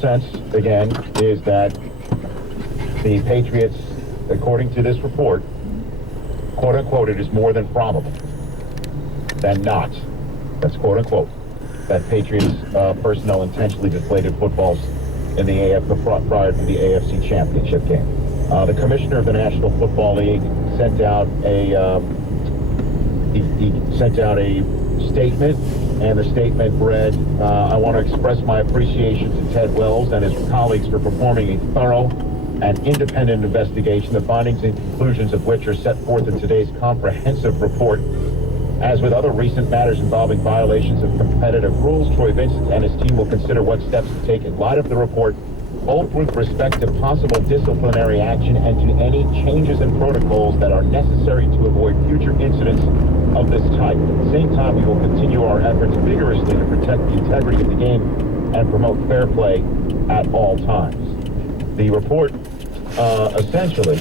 sense, again, is that the Patriots, according to this report, quote-unquote, it is more than probable than not, that's quote-unquote, that Patriots personnel intentionally deflated footballs in the prior to the AFC Championship game. The commissioner of the National Football League sent out a he sent out a statement, and the statement read, I want to express my appreciation to Ted Wells and his colleagues for performing a thorough and independent investigation, the findings and conclusions of which are set forth in today's comprehensive report. As with other recent matters involving violations of competitive rules, Troy Vincent and his team will consider what steps to take in light of the report, both with respect to possible disciplinary action and to any changes in protocols that are necessary to avoid future incidents of this type. At the same time, we will continue our efforts vigorously to protect the integrity of the game and promote fair play at all times. The report essentially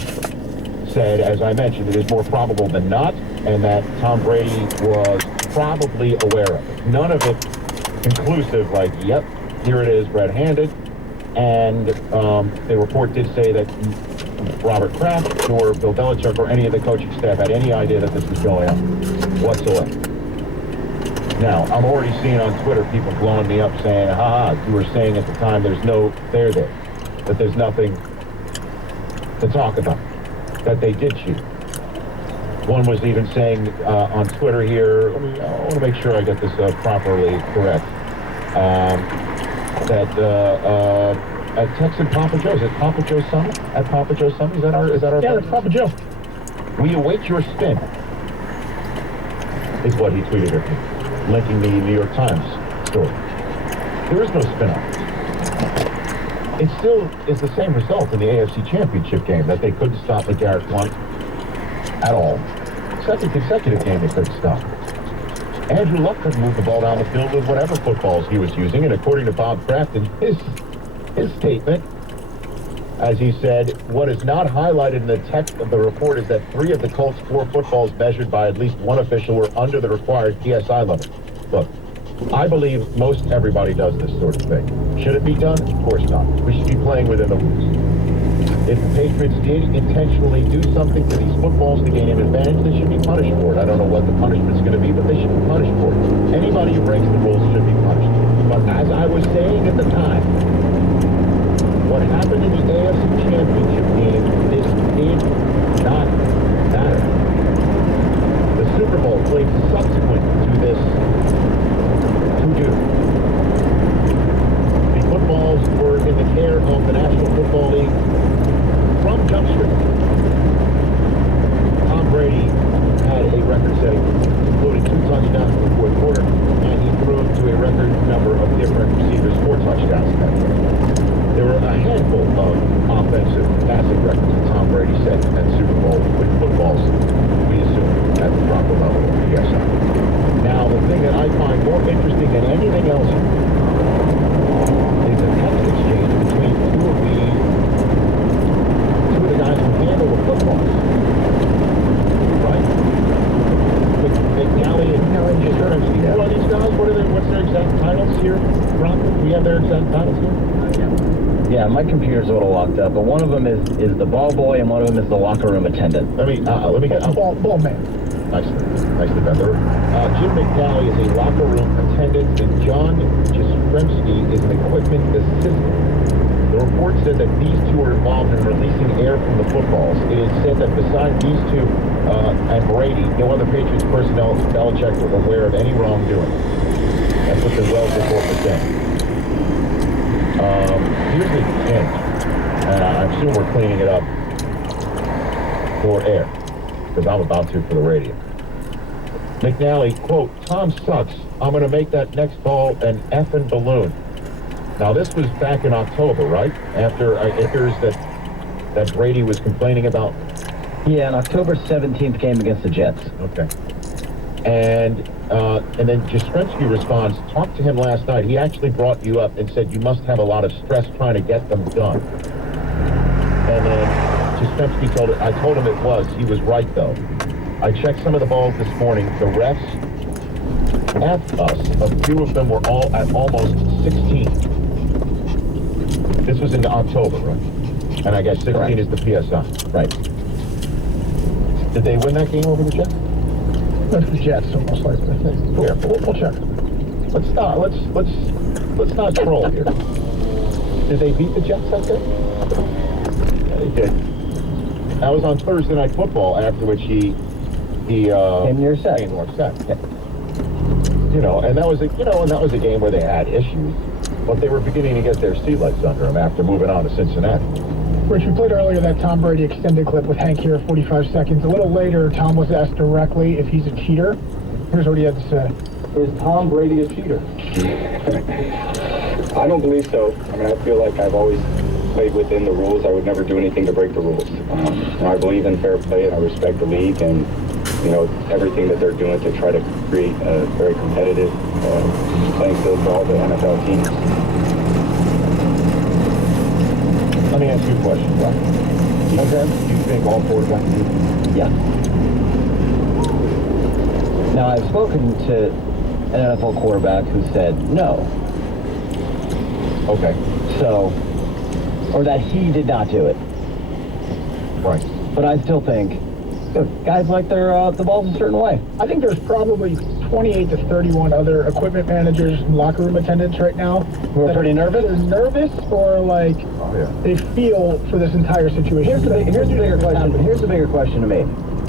said, as I mentioned, it is more probable than not, and that Tom Brady was probably aware of it. None of it conclusive, like, yep, here it is, red-handed. And the report did say that Robert Kraft or Bill Belichick or any of the coaching staff had any idea that this was going on whatsoever. Now, I'm already seeing on Twitter people blowing me up saying, you were saying at the time there's no there, that there's nothing to talk about, that they did cheat. One was even saying on Twitter here, I want to make sure I get this properly correct, that at Texan Papa Joe's, at Papa Joe's Summit? At Papa Joe's Summit? Is that our Yeah, that's Papa Joe. We await your spin, is what he tweeted at me, linking the New York Times story. There is no spin on it. It still is the same result in the AFC Championship game, that they couldn't stop the Garrett Blount at all. Second consecutive game they couldn't stop. Andrew Luck couldn't move the ball down the field with whatever footballs he was using, and according to Bob Kraft in his statement, as he said, what is not highlighted in the text of the report is that 3 of the Colts' 4 footballs measured by at least one official were under the required PSI level. Look, I believe most everybody does this sort of thing. Should it be done? Of course not. We should be playing within the rules. If the Patriots did intentionally do something to these footballs to gain an advantage, they should be punished for it. I don't know what the punishment's going to be, but they should be punished for it. Anybody who breaks the rules should be punished. But as I was saying at the time, what happened in the AFC Championship game, this did not matter. The Super Bowl played subsequent to this to-do. The footballs were in the care of the National Football League from Jump Street. Tom Brady had a record-setting, including 2 touchdowns in the fourth quarter, and he threw to a record number of different receivers 4 touchdowns in that game. There were a handful of offensive passing records that Tom Brady set at Super Bowl with footballs, we assume, at the proper level of PSI. Now, the thing that I find more interesting than anything else is the text exchange between two of the guys who handle the footballs. Right? McNally and Jastrzemski. Who are these guys? What's their exact titles here, Ron? Do we have their exact titles here? Yeah, my computer's a little locked up, but one of them is the ball boy and one of them is the locker room attendant. Let me get Ball man. Nicely done. Jim McNally is a locker room attendant, and John Jastrzemski is an equipment assistant. The report said that these 2 are involved in releasing air from the footballs. It is said that besides these 2 and Brady, no other Patriots personnel at Belichick were aware of any wrongdoing. That's what the Wells report was saying. Here's the end, and I assume we're cleaning it up for air, because I'm about to for the radio. McNally, quote, Tom sucks. I'm going to make that next ball an effing balloon. Now, this was back in October, right? After it appears that Brady was complaining about. Yeah, an October 17th game against the Jets. Okay. And then Jastrzemski responds, talked to him last night. He actually brought you up and said you must have a lot of stress trying to get them done. And then Jastrzemski I told him it was. He was right, though. I checked some of the balls this morning. The refs F us. A few of them were all at almost 16. This was in October, right? And I guess 16 Correct. is the PSI. Right. Did they win that game over the Jets? That's the Jets, so most likely. I think. Yeah. We'll check. Let's not troll here. Did they beat the Jets that day? Yeah, they did. That was on Thursday Night Football, after which he Came near set. came more set. You know, and that was a game where they had issues, but they were beginning to get their sea legs under them after moving on to Cincinnati. Rich, we played earlier that Tom Brady extended clip with Hank here, 45 seconds. A little later, Tom was asked directly if he's a cheater. Here's what he had to say. Is Tom Brady a cheater? I don't believe so. I mean, I feel like I've always played within the rules. I would never do anything to break the rules. I believe in fair play, and I respect the league and, you know, everything that they're doing to try to create a very competitive playing field for all the NFL teams. Let me ask you a question, Rob. Do you think all quarterbacks do? Yeah. Now, I've spoken to an NFL quarterback who said no. Okay. So, or that he did not do it. Right. But I still think guys like the balls a certain way. I think there's probably 28 to 31 other equipment managers and locker room attendants right now Who are pretty nervous? They're nervous or like Oh, yeah. they feel for this entire situation. Here's the bigger question. Here's the bigger question to me.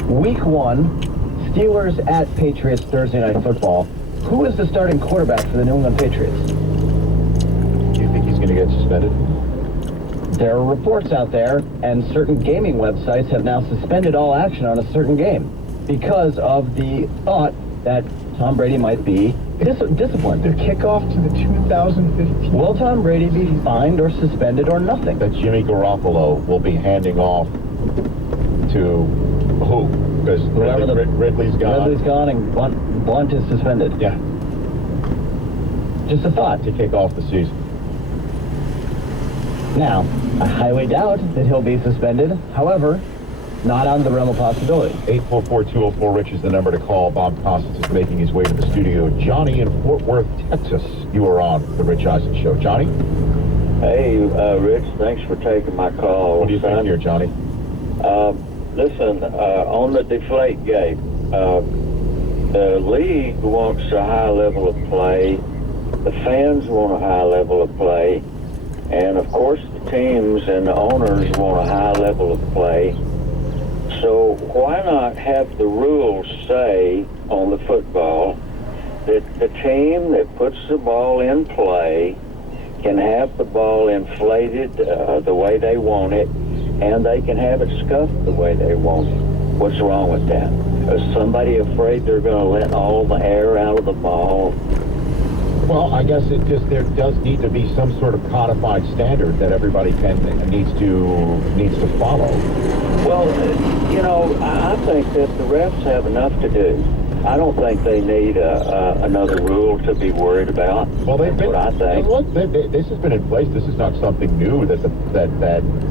Week 1, Steelers at Patriots Thursday Night Football. Who is the starting quarterback for the New England Patriots? Do you think he's going to get suspended? There are reports out there, and certain gaming websites have now suspended all action on a certain game because of the thought that Tom Brady might be disciplined. The kickoff to the 2015. Will Tom Brady be fined or suspended or nothing? That Jimmy Garoppolo will be handing off to who? Because Whoever Ridley's gone. Ridley's gone and Blunt is suspended. Yeah. Just a thought. To kick off the season. Now, I highly doubt that he'll be suspended. However, not out of the realm of possibility. 844-204-RICH is the number to call. Bob Costas is making his way to the studio. Johnny in Fort Worth, Texas. You are on the Rich Eisen Show. Johnny? Hey, Rich, thanks for taking my call. What do you think here, Johnny? Listen, on the Deflategate, the league wants a high level of play. The fans want a high level of play. And, of course, the teams and the owners want a high level of play. So why not have the rules say on the football that the team that puts the ball in play can have the ball inflated the way they want it, and they can have it scuffed the way they want it? What's wrong with that? Is somebody afraid they're going to let all the air out of the ball? Well, I guess there does need to be some sort of codified standard that everybody needs to follow. Well, you know, I think that the refs have enough to do. I don't think they need another rule to be worried about. Well, they've been. That's what I think. Look, this has been in place. This is not something new. That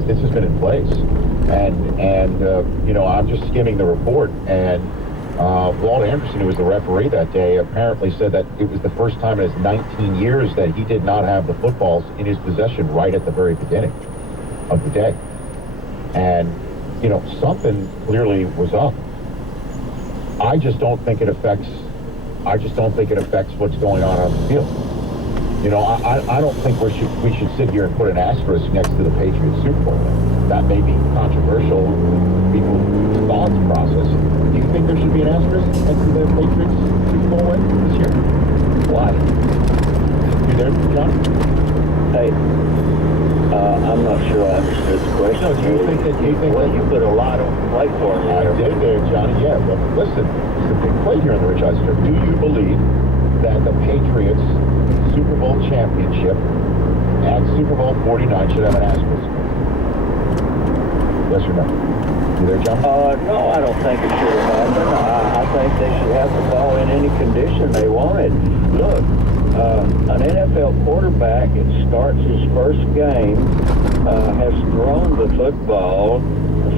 this has been in place, and you know, I'm just skimming the report, and Walt Anderson, who was the referee that day, apparently said that it was the first time in his 19 years that he did not have the footballs in his possession right at the very beginning of the day, and you know, something clearly was up. I just don't think it affects what's going on the field. You know, I don't think we should sit here and put an asterisk next to the Patriots Super Bowl. That may be controversial in people's thoughts process. Do you think there should be an asterisk next to the Patriots Super Bowl win this year? Why? You there, John? Hey, I'm not sure I understood the question. No, do you think Well, you put a lot on play for me. I did there, Johnny. Yeah, but listen, it's a big play here in the Rich Eisen Show. Do you believe that the Patriots Super Bowl championship at Super Bowl 49 should have an asterisk? Yes or no? You there, John? No, I don't think it should have happened. I think they should have the ball in any condition they wanted. Look, an NFL quarterback that starts his first game has thrown the football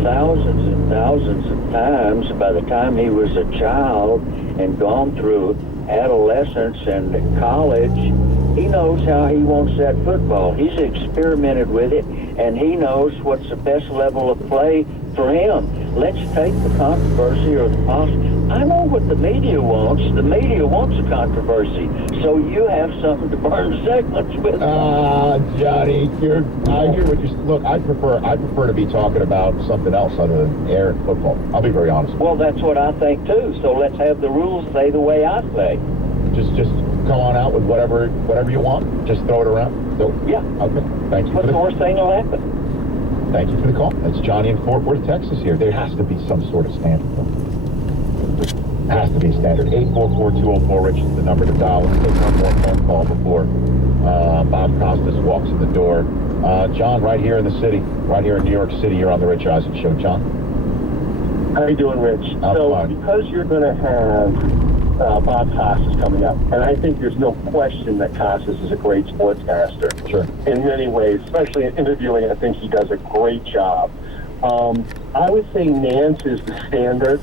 thousands and thousands of times by the time he was a child and gone through adolescence and college He knows how he wants that football. He's experimented with it, and he knows what's the best level of play for him. Let's take the controversy or the positive. I know what the media wants. The media wants a controversy, so you have something to burn segments with. Johnny, I hear what you look. I prefer to be talking about something else other than air and football. I'll be very honest. Well, that's what I think too. So let's have the rules say the way I say. Just come on out with whatever you want. Just throw it around. So, Yeah. Okay. Thank you. What's the worst thing will happen? Thank you for the call. It's Johnny in Fort Worth, Texas here. There has to be some sort of standard. Has to be a standard. 844-204-RICH is the number to dial. Let's take one more phone call before Bob Costas walks in the door. John, right here in the city, right here in New York City, you're on the Rich Eisen Show. John? How you doing, Rich? Fine. Because you're going to have Bob Costas coming up, and I think there's no question that Costas is a great sportscaster. Sure. In many ways, especially in interviewing, I think he does a great job. I would say Nance is the standard.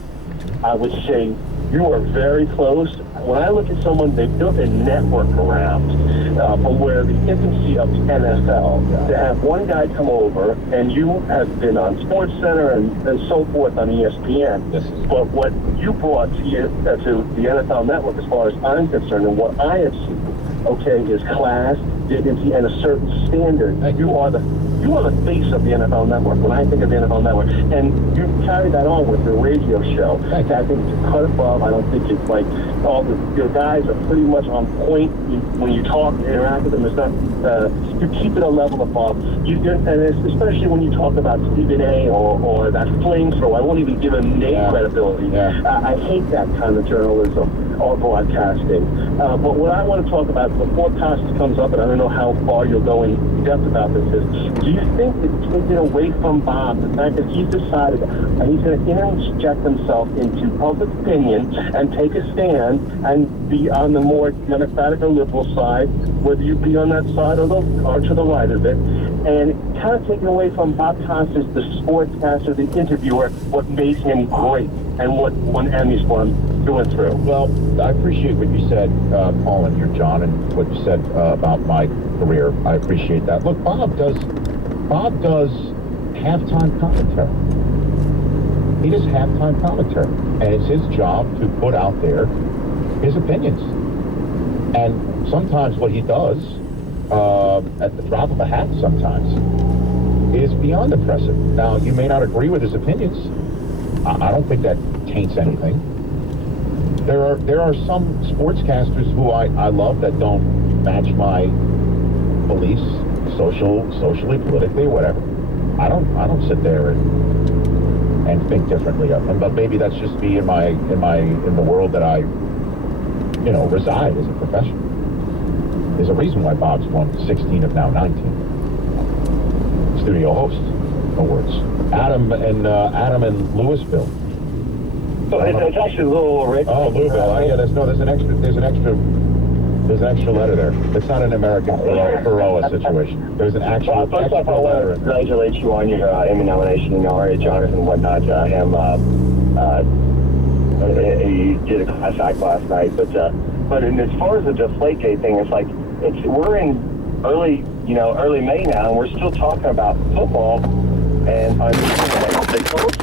I would say you are very close. When I look at someone, they've built a network around from where the infancy of the NFL, to have one guy come over, and you have been on Sports Center and so forth on ESPN. Yes. But what you brought to the NFL Network, as far as I'm concerned, and what I have seen, okay, is class, dignity, and a certain standard. You are the face of the NFL Network when I think of the NFL Network. And you carry that on with the radio show. I think it's a cut above. I don't think it's like all your guys are pretty much on point when you talk and interact with them. It's not, you keep it a level above. And especially when you talk about Stephen A. or that flamethrower. I won't even give him name credibility. Yeah. I hate that kind of journalism or broadcasting. But what I want to talk about before Costas comes up, and I don't know how far you're going in depth about this, is do you think it's taken away from Bob the fact that he's decided that he's going to interject himself into public opinion and take a stand and be on the more democratic or liberal side, whether you be on that side or to the right of it, and kind of taking away from Bob Costas, the sportscaster, the interviewer, what made him great and what won Emmys for him through and through? Well, I appreciate what you said, calling here, John, and what you said about my career. I appreciate that. Look, Bob does halftime commentary. He does halftime commentary, and it's his job to put out there his opinions. And sometimes what he does, at the drop of a hat sometimes, is beyond impressive. Now, you may not agree with his opinions. I don't think that taints anything. There are some sportscasters who I love that don't match my beliefs, socially, politically, whatever. I don't sit there and think differently of them. But maybe that's just me in the world that I reside as a professional. There's a reason why Bob's won 16 of now 19 studio host awards. Adam in Louisville. So it's actually Louisville, right? Oh, Louisville. Yeah, there's an extra letter there. It's not an American Ferroa situation. There's an actual First off, I extra want letter to in there. congratulate you on your Emmy nomination. You know, already Jonathan and whatnot. You did a class act last night, but as far as the Deflategate thing, it's like we're in early May now, and we're still talking about football. And the coach